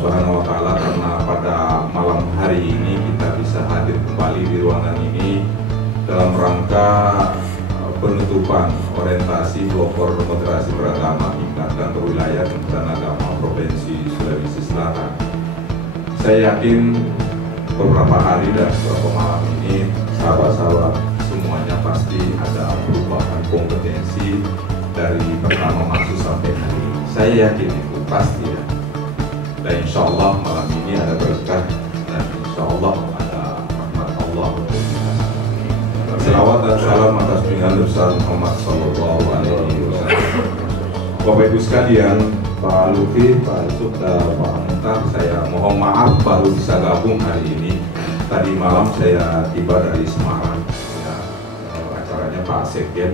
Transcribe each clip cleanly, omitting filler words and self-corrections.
Subhanahu wa Ta'ala karena pada malam hari ini kita bisa hadir kembali di ruangan ini dalam rangka penutupan orientasi pelopor moderasi beragama tingkat kantor wilayah Kementerian Agama Provinsi Sulawesi Selatan. Saya yakin beberapa hari dan beberapa malam ini sahabat-sahabat semuanya pasti ada perubahan kompetensi dari pertama masuk sampai hari ini. Saya yakin itu pasti ya. Dan insya Allah malam ini ada berkah dan insya Allah ada rahmat Allah. Selawat dan salam atas junjungan besar Muhammad Sallallahu Alaihi Wasallam. Bapak Ibu sekalian, Pak Lutfi, Pak Yusuf, dan Pak Muhtar, saya mohon maaf baru bisa gabung hari ini. Tadi malam saya tiba dari Semarang. Ya, acaranya Pak Sekjen,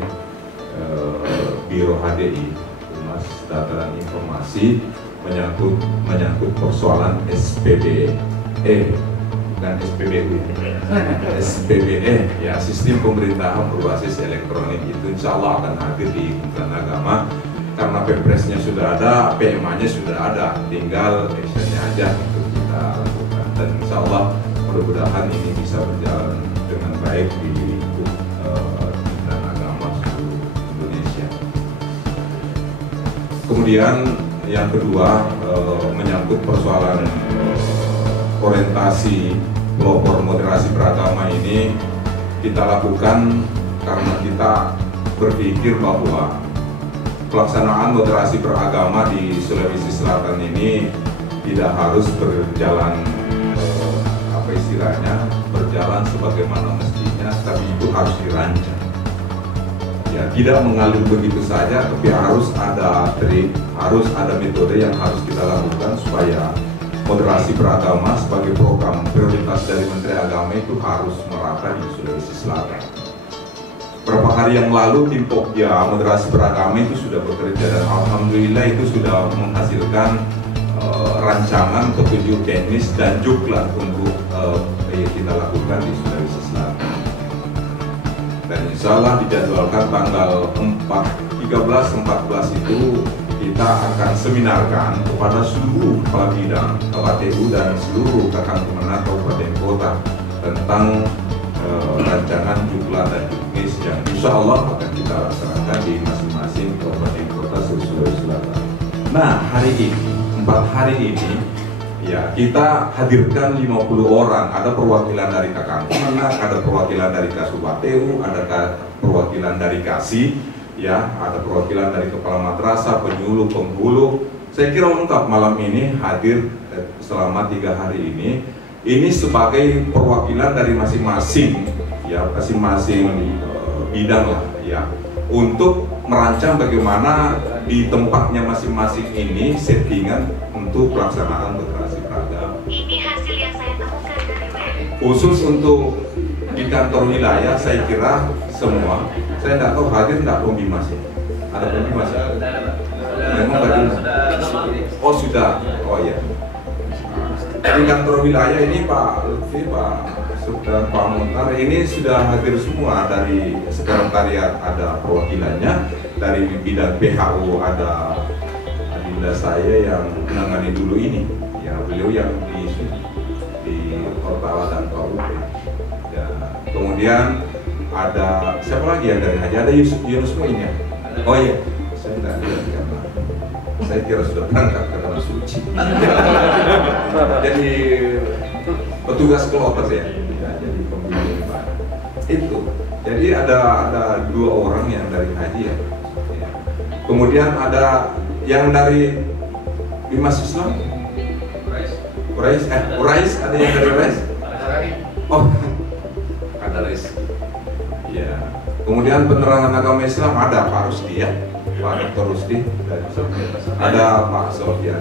Biro HDI, Humas Data dan Informasi, menyangkut persoalan SPBE, bukan SPBU, SPBE, ya sistem pemerintahan berbasis elektronik itu insya Allah akan hadir di Kementerian Agama karena Perpresnya sudah ada, PMA-nya sudah ada, tinggal actionnya aja itu kita lakukan dan insya Allah mudah-mudahan ini bisa berjalan dengan baik di lingkup Kementerian Agama seluruh Indonesia. Kemudian yang kedua menyangkut persoalan orientasi pelopor moderasi beragama ini kita lakukan karena kita berpikir bahwa pelaksanaan moderasi beragama di Sulawesi Selatan ini tidak harus berjalan apa istilahnya berjalan sebagaimana mestinya, tapi itu harus dirancang. Ya, tidak mengalir begitu saja, tapi harus ada trik, harus ada metode yang harus kita lakukan supaya moderasi beragama sebagai program prioritas dari Menteri Agama itu harus merata di Sulawesi Selatan. Beberapa hari yang lalu tim Pokja moderasi beragama itu sudah bekerja dan alhamdulillah itu sudah menghasilkan rancangan petunjuk teknis dan juklat untuk kita lakukan di Sulawesi Selatan. Dan insya Allah dijadwalkan tanggal 13-14 itu kita akan seminarkan kepada seluruh kepala bidang KPTU dan seluruh kakang kemenang kabupaten kota tentang rancangan juklat dan juknis yang insya Allah akan kita laksanakan di masing-masing kabupaten kota Sulawesi Selatan. Nah, hari ini, 4 hari ini ya kita hadirkan 50 orang, ada perwakilan dari kakang kemenang, ada perwakilan dari KSUPTU, ada perwakilan dari KASI, ya, ada perwakilan dari kepala madrasah, penyuluh, penghulu. Saya kira lengkap malam ini hadir selama 3 hari ini. Ini sebagai perwakilan dari masing-masing, ya, masing-masing bidang lah, ya, untuk merancang bagaimana di tempatnya masing-masing ini settingan untuk pelaksanaan moderasi beragama. Ini hasil yang saya temukan dari WA. Khusus untuk di kantor wilayah, saya kira semua. Saya tidak tahu hadir tidak Pembimas ya? Ada Pembimas ya? Memang bagaimana? Oh sudah, oh ya. Di kantor wilayah ini Pak Lutfi, Pak Sultan, Pak Muhtar ini sudah hadir semua. Dari sekretariat ada perwakilannya, dari bidang PHU ada adinda saya yang menangani dulu ini. Ya beliau yang di Kortawa dan Kaup. Ya, kemudian ada siapa lagi yang dari Haji? Ada Yunus Muin ya? Oh iya, saya tidak lihat karena saya kira sudah berangkat ke tanah suci. Jadi petugas kloter ya, jadi pembimbing ibadah. Itu. Jadi ada 2 orang yang dari Haji ya. Kemudian ada yang dari Bimas Islam. Urais, ada yang dari Urais? Oh, ada Urais. Ya. Kemudian penerangan agama Islam ada Pak Rusdi ya, Pak Dr. Rusdi. Ada Pak Sofyan,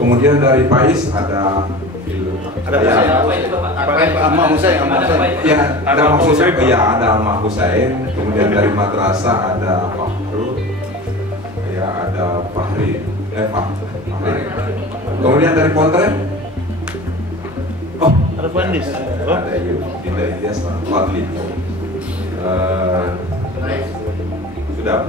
Kemudian dari PAIS ada Ahmad Husain. Ya, ada Ahmad Husain. Ya, ada Ahmad Husain. Kemudian dari madrasah ada Pak Fahru. Ya, ada Fahri. Kemudian dari Pontren. Oh, ada Fandis. Ada Dinda Ilyas Fadli. Sudah.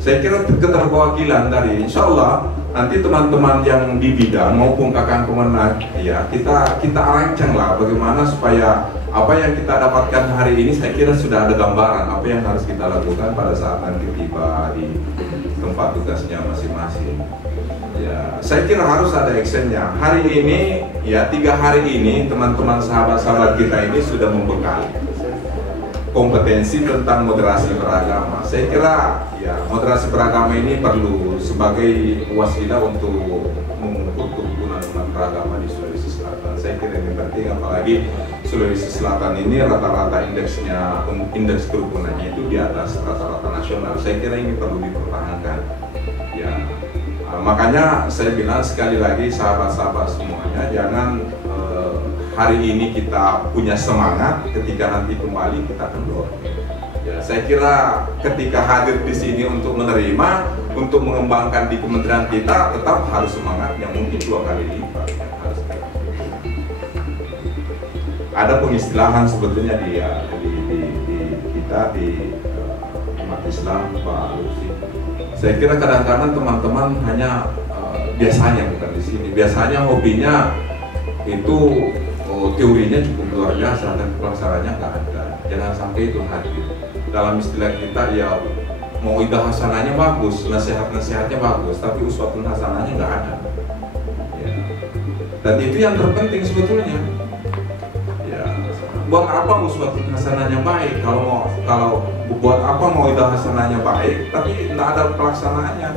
Saya kira keterwakilan dari insya Allah nanti teman-teman yang di bidang maupun kakak Kemenag, ya kita rancang lah bagaimana supaya apa yang kita dapatkan hari ini, saya kira sudah ada gambaran apa yang harus kita lakukan pada saat nanti tiba di tempat tugasnya masing-masing. Ya, saya kira harus ada actionnya. Hari ini, ya 3 hari ini teman-teman sahabat-sahabat kita ini sudah membekali kompetensi tentang moderasi beragama. Saya kira ya moderasi beragama ini perlu sebagai wasilah untuk mengukur kerukunan umat beragama di Sulawesi Selatan. Saya kira ini penting, apalagi Sulawesi Selatan ini rata-rata indeks kerukunannya itu di atas rata-rata nasional. Saya kira ini perlu dipertahankan. Ya, makanya saya bilang sekali lagi sahabat-sahabat semuanya, jangan hari ini kita punya semangat, ketika nanti kembali kita kendor. Ya, saya kira ketika hadir di sini untuk menerima, untuk mengembangkan di kementerian kita, tetap harus semangat yang mungkin 2 kali lipat. Ada pengistilahan sebetulnya di kita di umat Islam, Pak Lutfi. Saya kira kadang-kadang teman-teman hanya biasanya bukan di sini, biasanya hobinya itu teorinya cukup luar biasa dan pelaksanaannya nggak ada. Jangan sampai itu hadir. Dalam istilah kita ya mau idah hasanahnya bagus, nasihat-nasihatnya bagus, tapi uswatun hasanahnya nggak ada. Ya. Dan itu yang terpenting sebetulnya. Ya. Buat apa uswatun hasanahnya baik kalau buat apa mau idah hasanahnya baik, tapi nggak ada pelaksanaannya.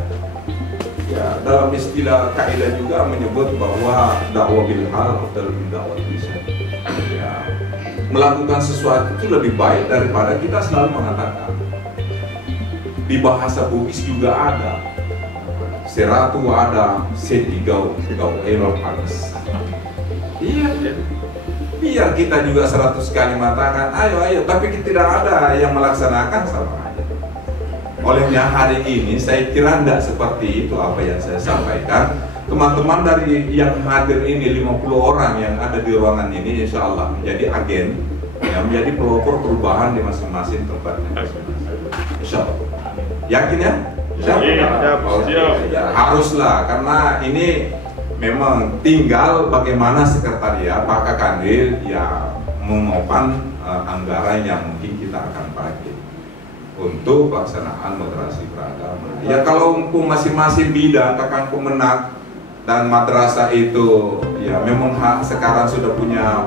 Ya, dalam istilah kaidah juga menyebut bahwa dakwah bil hal afdal min dakwah lisan. Ya, melakukan sesuatu itu lebih baik daripada kita selalu mengatakan. Di bahasa Bugis juga ada seratu ada setigau elok panas. Iya, biar kita juga 100 kali mengatakan ayo, tapi tidak ada yang melaksanakan sama aja. Olehnya hari ini saya kira tidak seperti itu apa yang saya sampaikan. Teman-teman dari yang hadir ini 50 orang yang ada di ruangan ini insya Allah menjadi agen yang menjadi pelopor perubahan di masing-masing tempatnya. Insya Allah. Yakin ya? Siap? Ya, haruslah, karena ini memang tinggal bagaimana sekretariat Pak Kakandil ya memaupkan anggaran yang mungkin kita akan pakai untuk pelaksanaan moderasi beragama. Ya kalau masing-masing bidang kakang Kemenag dan madrasah itu ya memang sekarang sudah punya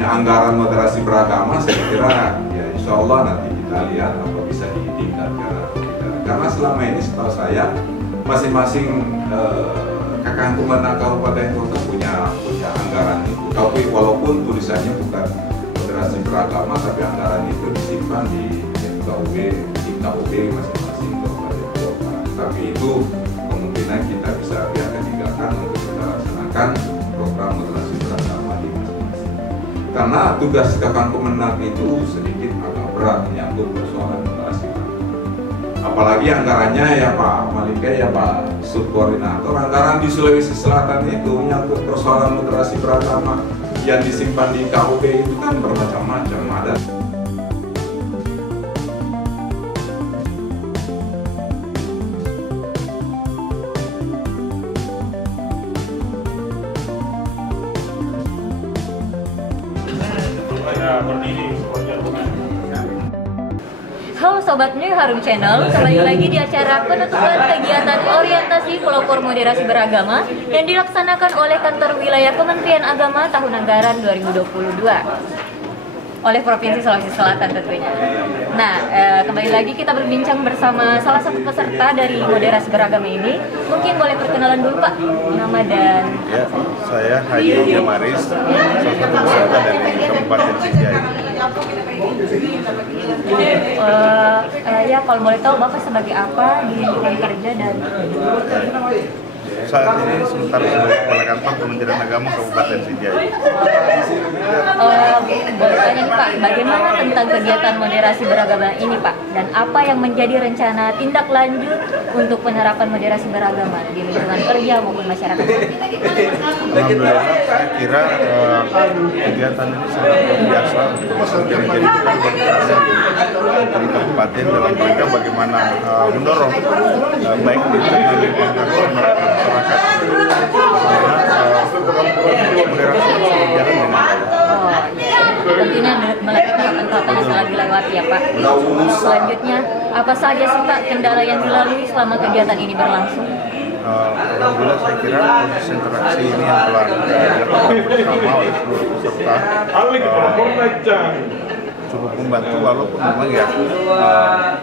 anggaran moderasi beragama, saya kira ya insya Allah nanti kita lihat apa bisa ditingkatkan atau tidak. Karena selama ini setahu saya masing-masing kakang Kemenag kabupaten kota punya anggaran itu. Tapi walaupun tulisannya bukan moderasi beragama, tapi anggaran itu disimpan di KUB masing-masing kabupaten kota. Tapi itu kemungkinan kita bisa tinggalkan untuk kita laksanakan program moderasi beragama di masing-masing. Karena tugas kakang Kemenag itu sedikit agak berat menyangkut persoalan moderasi beragama. Apalagi anggarannya ya Pak Malika ya Pak Subkoordinator, anggaran di Sulawesi Selatan itu menyangkut persoalan moderasi beragama yang disimpan di KUB itu kan bermacam-macam. Ada Halo Sobat New Harum Channel, kembali lagi di acara penutupan kegiatan orientasi pelopor moderasi beragama yang dilaksanakan oleh Kantor Wilayah Kementerian Agama tahun anggaran 2022 oleh Provinsi Sulawesi Selatan tentunya. Nah, kembali lagi kita berbincang bersama salah satu peserta dari moderasi beragama ini. Mungkin boleh perkenalan dulu Pak, nama dan... Ya, saya Haji Jamaris, salah satu peserta dari Kabupaten Sijai. Ya, kalau boleh tahu Bapak sebagai apa di lingkungan kerja dan... Saat ini sementara sebagai Kepala Kantor Kementerian Agama Kabupaten Sijai. Boleh tanya nih Pak, bagaimana tentang kegiatan moderasi beragama ini Pak? Dan apa yang menjadi rencana tindak lanjut untuk penerapan moderasi beragama di lingkungan kerja maupun masyarakat? Alhamdulillah, saya kira kegiatan ini sangat luar biasa untuk menjadikan moderasi di kabupaten dalam rangka bagaimana mendorong baik di lingkungan masyarakat moderasi berjalan dengan baik. Tentunya melakukan tahapan telah dilewati ya Pak. Selanjutnya, apa saja sih Pak kendala yang dilalui selama kegiatan ini berlangsung? Alhamdulillah saya kira proses interaksi ini yang telah dilakukan bersama oleh seluruh peserta cukup membantu, walaupun memang ya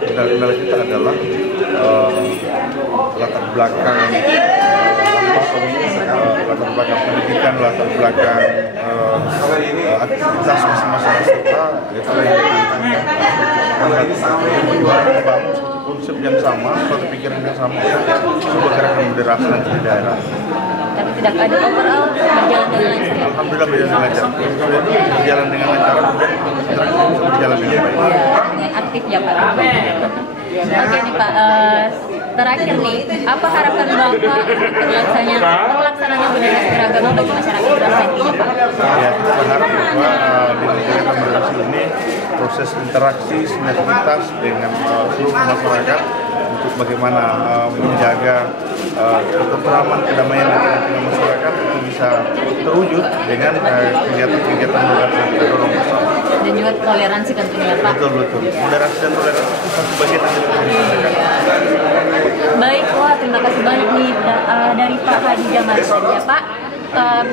kendala kita adalah latar belakang pendidikan, latar belakang aktivitas masing-masing peserta itu membangun konsep yang sama, suatu pikiran yang sama sebuah gerakan moderasi nanti di daerah. Tapi tidak ada overall berjalan dengan lancar. Alhamdulillah berjalan dengan lancar, berjalan dengan baik. Dengan aktif ya Pak. Oke nih Pak, terakhir nih, apa harapan Bapak untuk pelaksananya moderasi beragama bagi masyarakat nantinya Pak? Ya, kita berharap bahwa di negara moderasi ini proses interaksi sinergitas dengan seluruh masyarakat untuk bagaimana menjaga ketentraman, kedamaian di tengah-tengah masyarakat itu bisa terwujud dengan kegiatan-kegiatan moderasi yang kita dorong bersama. Dan juga toleransi tentunya Pak. Betul. Moderasi dan toleransi itu satu bagian dari masyarakat. Baik, wah terima kasih banyak nih dari Pak Hadi Jamal tadi ya Pak.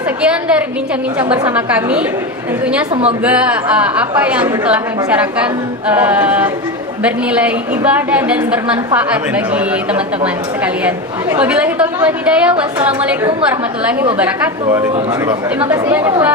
Sekian dari bincang-bincang bersama kami. Tentunya semoga apa yang telah dibicarakan bernilai ibadah dan bermanfaat bagi teman-teman sekalian. Wabillahi taufiq wal hidayah. Wassalamualaikum warahmatullahi wabarakatuh. Waalaikumsalam. Terima kasih banyak Pak.